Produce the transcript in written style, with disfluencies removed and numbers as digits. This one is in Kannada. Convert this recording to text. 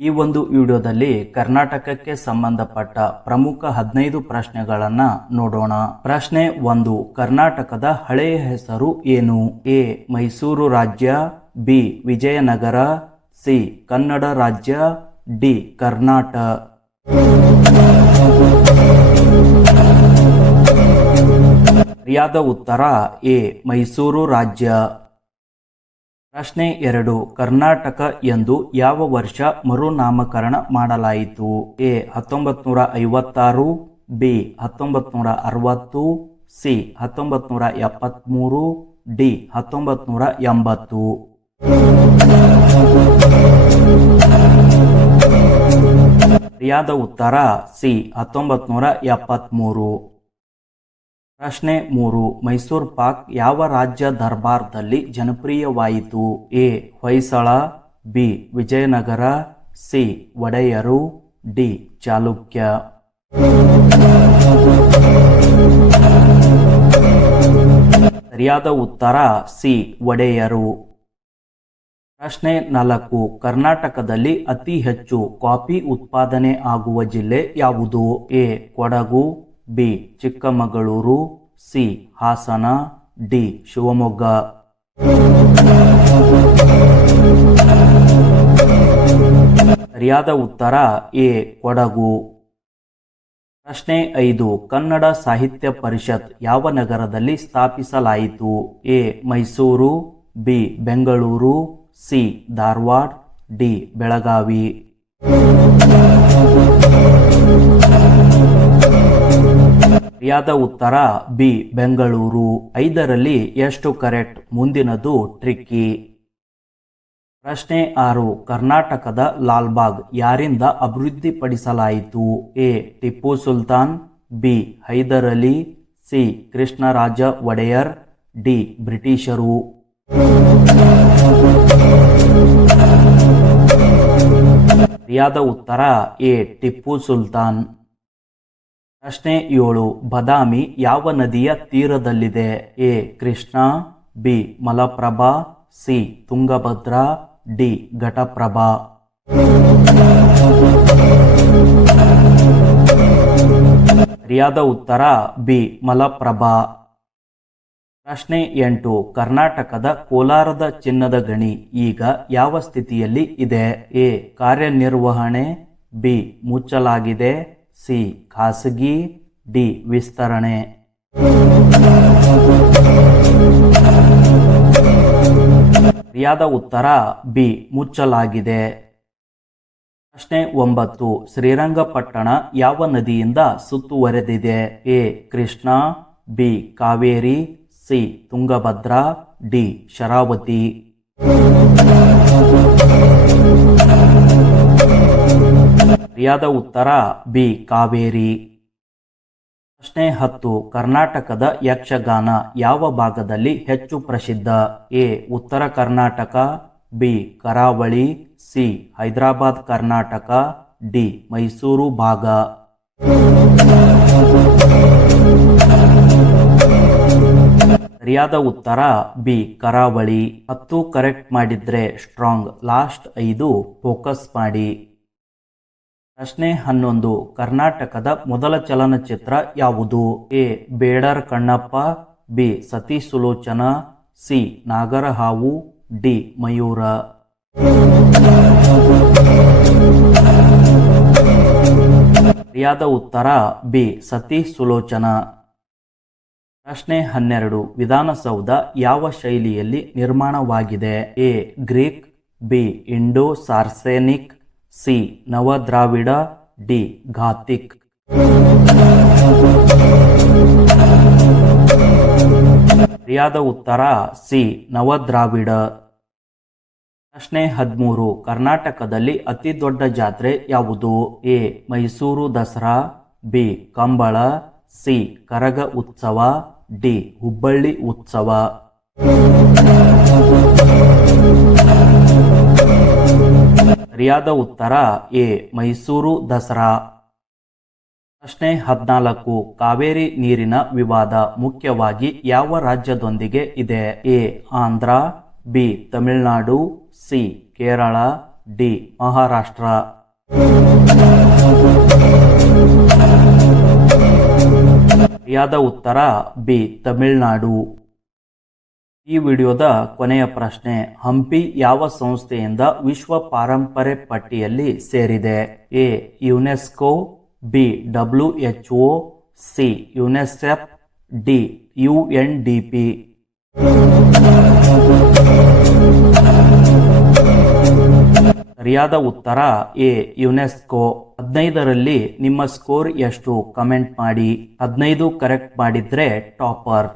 ಈ ಒಂದು ವಿಡಿಯೋದಲ್ಲಿ ಕರ್ನಾಟಕಕ್ಕೆ ಸಂಬಂಧಪಟ್ಟ ಪ್ರಮುಖ 15 ಪ್ರಶ್ನೆಗಳನ್ನ ನೋಡೋಣ. ಪ್ರಶ್ನೆ 1. ಕರ್ನಾಟಕದ ಹಳೆಯ ಹೆಸರು ಏನು? ಎ. ಮೈಸೂರು ರಾಜ್ಯ, ಬಿ. ವಿಜಯನಗರ, ಸಿ. ಕನ್ನಡ ರಾಜ್ಯ, ಡಿ. ಕರ್ನಾಟ. ಸರಿಯಾದ ಉತ್ತರ ಎ. ಮೈಸೂರು ರಾಜ್ಯ. ಪ್ರಶ್ನೆ 2. ಕರ್ನಾಟಕ ಎಂದು ಯಾವ ವರ್ಷ ಮರುನಾಮಕರಣ ಮಾಡಲಾಯಿತು? ಎ. 1956, ಬಿ. 1960, ಸಿ. 1973, ಡಿ. 1980. ಸರಿಯಾದ ಉತ್ತರ ಸಿ. 1973. ಪ್ರಶ್ನೆ 3. ಮೈಸೂರು ಪಾಕ್ ಯಾವ ರಾಜ್ಯ ದರ್ಬಾರ್ದಲ್ಲಿ ಜನಪ್ರಿಯವಾಯಿತು? A. Hoysala, B. Vijayanagara, C. ಒಡೆಯರು, ಡಿ. ಚಾಲುಕ್ಯ. ಸರಿಯಾದ ಉತ್ತರ ಸಿ. ಒಡೆಯರು. ಪ್ರಶ್ನೆ 4. ಕರ್ನಾಟಕದಲ್ಲಿ ಅತಿ ಹೆಚ್ಚು ಕಾಫಿ ಉತ್ಪಾದನೆ ಆಗುವ ಜಿಲ್ಲೆ ಯಾವುದು? A. Kodagu, B. Chikkamagaluru, C. Hassan, D. Shivamogga. ಸರಿಯಾದ ಉತ್ತರ ಎ. ಕೊಡಗು. ಪ್ರಶ್ನೆ 5. ಕನ್ನಡ ಸಾಹಿತ್ಯ ಪರಿಷತ್ ಯಾವ ನಗರದಲ್ಲಿ ಸ್ಥಾಪಿಸಲಾಯಿತು? A. Mysuru, B. Bengaluru, C. Dharwad, D. Belagavi. ಸರಿಯಾದ ಉತ್ತರ ಬಿ. ಬೆಂಗಳೂರು. 5ರಲ್ಲಿ ಎಷ್ಟು ಕರೆಕ್ಟ್? ಮುಂದಿನದು ಟ್ರಿಕ್ಕಿ. ಪ್ರಶ್ನೆ 6. ಕರ್ನಾಟಕದ ಲಾಲ್ಬಾಗ್ ಯಾರಿಂದ ಅಭಿವೃದ್ಧಿಪಡಿಸಲಾಯಿತು? A. Tipu Sultan, B. Hyder Ali, C. Krishnaraja Wodeyar, D. ಬ್ರಿಟಿಷರು. ಸರಿಯಾದ ಉತ್ತರ ಎ. ಟಿಪ್ಪು ಸುಲ್ತಾನ್. ಪ್ರಶ್ನೆ 7. ಬಾದಾಮಿ ಯಾವ ನದಿಯ ತೀರದಲ್ಲಿದೆ? A. Krishna, B. Malaprabha, C. Tungabhadra, D. Ghataprabha. ಸರಿಯಾದ ಉತ್ತರ ಬಿ. ಮಲಪ್ರಭಾ. ಪ್ರಶ್ನೆ 8. ಕರ್ನಾಟಕದ ಕೋಲಾರದ ಚಿನ್ನದ ಗಣಿ ಈಗ ಯಾವ ಸ್ಥಿತಿಯಲ್ಲಿ ಇದೆ? ಎ. ಕಾರ್ಯನಿರ್ವಹಣೆ, ಬಿ. ಮುಚ್ಚಲಾಗಿದೆ, ಸಿ. ಖಾಸಗಿ, ಡಿ. ವಿಸ್ತರಣೆ. ಸರಿಯಾದ ಉತ್ತರ ಬಿ. ಮುಚ್ಚಲಾಗಿದೆ. ಪ್ರಶ್ನೆ 9. ಶ್ರೀರಂಗಪಟ್ಟಣ ಯಾವ ನದಿಯಿಂದ ಸುತ್ತುವರೆದಿದೆ? A. Krishna, B. Kaveri, C. Tungabhadra, D. Sharavathi. ಸರಿಯಾದ ಉತ್ತರ ಬಿ. ಕಾವೇರಿ. ಪ್ರಶ್ನೆ 10. ಕರ್ನಾಟಕದ ಯಕ್ಷಗಾನ ಯಾವ ಭಾಗದಲ್ಲಿ ಹೆಚ್ಚು ಪ್ರಸಿದ್ಧ? ಎ. ಉತ್ತರ ಕರ್ನಾಟಕ, ಬಿ. ಕರಾವಳಿ, ಸಿ. ಹೈದರಾಬಾದ್ ಕರ್ನಾಟಕ, ಡಿ. ಮೈಸೂರು ಭಾಗ. ಸರಿಯಾದ ಉತ್ತರ ಬಿ. ಕರಾವಳಿ. 10 ಕರೆಕ್ಟ್ ಮಾಡಿದ್ರೆ ಸ್ಟ್ರಾಂಗ್, ಲಾಸ್ಟ್ 5 ಫೋಕಸ್ ಮಾಡಿ. ಪ್ರಶ್ನೆ 11. ಕರ್ನಾಟಕದ ಮೊದಲ ಚಲನಚಿತ್ರ ಯಾವುದು? ಎ. Bedara Kannappa, B. ಸತಿ ಸುಲೋಚನ, ಸಿ. ನಾಗರಹಾವು, ಡಿ. ಮಯೂರ. ಸರಿಯಾದ ಉತ್ತರ ಬಿ. ಸತಿ ಸುಲೋಚನ. ಪ್ರಶ್ನೆ 12. ವಿಧಾನಸೌಧ ಯಾವ ಶೈಲಿಯಲ್ಲಿ ನಿರ್ಮಾಣವಾಗಿದೆ? A. Greek, B. Indo Saracenic, C. ನವದ್ರಾವಿಡ, ಡಿ. ಗಾಥಿಕ್. ಸರಿಯಾದ ಉತ್ತರ ಸಿ. ನವದ್ರಾವಿಡ. ಪ್ರಶ್ನೆ 13. ಕರ್ನಾಟಕದಲ್ಲಿ ಅತಿ ದೊಡ್ಡ ಜಾತ್ರೆ ಯಾವುದು? A. Mysuru Dasara, B. Kambala, C. Karaga ಉತ್ಸವ, ಡಿ. ಹುಬ್ಬಳ್ಳಿ ಉತ್ಸವ. ಸರಿಯಾದ ಉತ್ತರ ಎ. ಮೈಸೂರು ದಸರಾ. ಪ್ರಶ್ನೆ 14. ಕಾವೇರಿ ನೀರಿನ ವಿವಾದ ಮುಖ್ಯವಾಗಿ ಯಾವ ರಾಜ್ಯದೊಂದಿಗೆ ಇದೆ? A. Andhra, B. Tamil Nadu, C. Kerala, D Maharashtra. ಸರಿಯಾದ ಉತ್ತರ ಬಿ ತಮಿಳುನಾಡು. ಈ ವಿಡಿಯೋದ ಕೊನೆಯ ಪ್ರಶ್ನೆ, ಹಂಪಿ ಯಾವ ಸಂಸ್ಥೆಯಿಂದ ವಿಶ್ವ ಪಾರಂಪರೆ ಪಟ್ಟಿಯಲ್ಲಿ ಸೇರಿದೆ? A UNESCO, B WHO, C UNICEF, D UNDP. ಸರಿಯಾದ ಉತ್ತರ ಎ ಯುನೆಸ್ಕೋ. 15ರಲ್ಲಿ ನಿಮ್ಮ ಸ್ಕೋರ್ ಎಷ್ಟು? ಕಮೆಂಟ್ ಮಾಡಿ. 15 ಕರೆಕ್ಟ್ ಮಾಡಿದ್ರೆ ಟಾಪರ್.